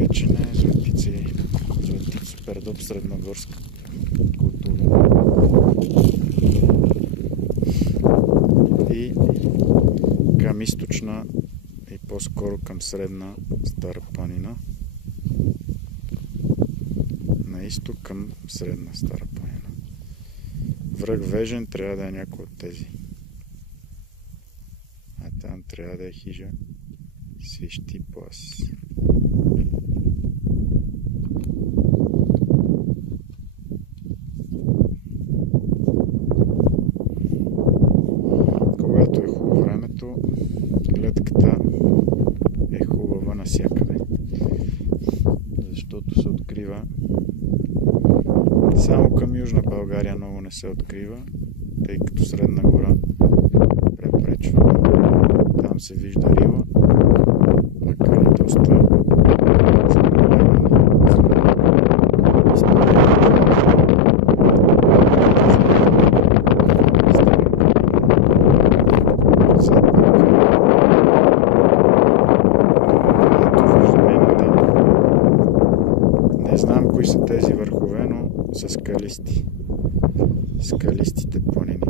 Печене, златици, пердоп средногорска култура. И към източна и по-скоро към средна Стара планина. На изток към средна Стара планина. Връх Вежен трябва да е някой от тези. А там трябва да е хижа Свищи плас. Когато е хубаво времето, гледката е хубава навсякъде. Защото се открива само към Южна България много не се открива, тъй като Средна гора препречва. Там се вижда рила, макар и доста не знам кои са тези върхове, но са скалисти. Скалистите планини.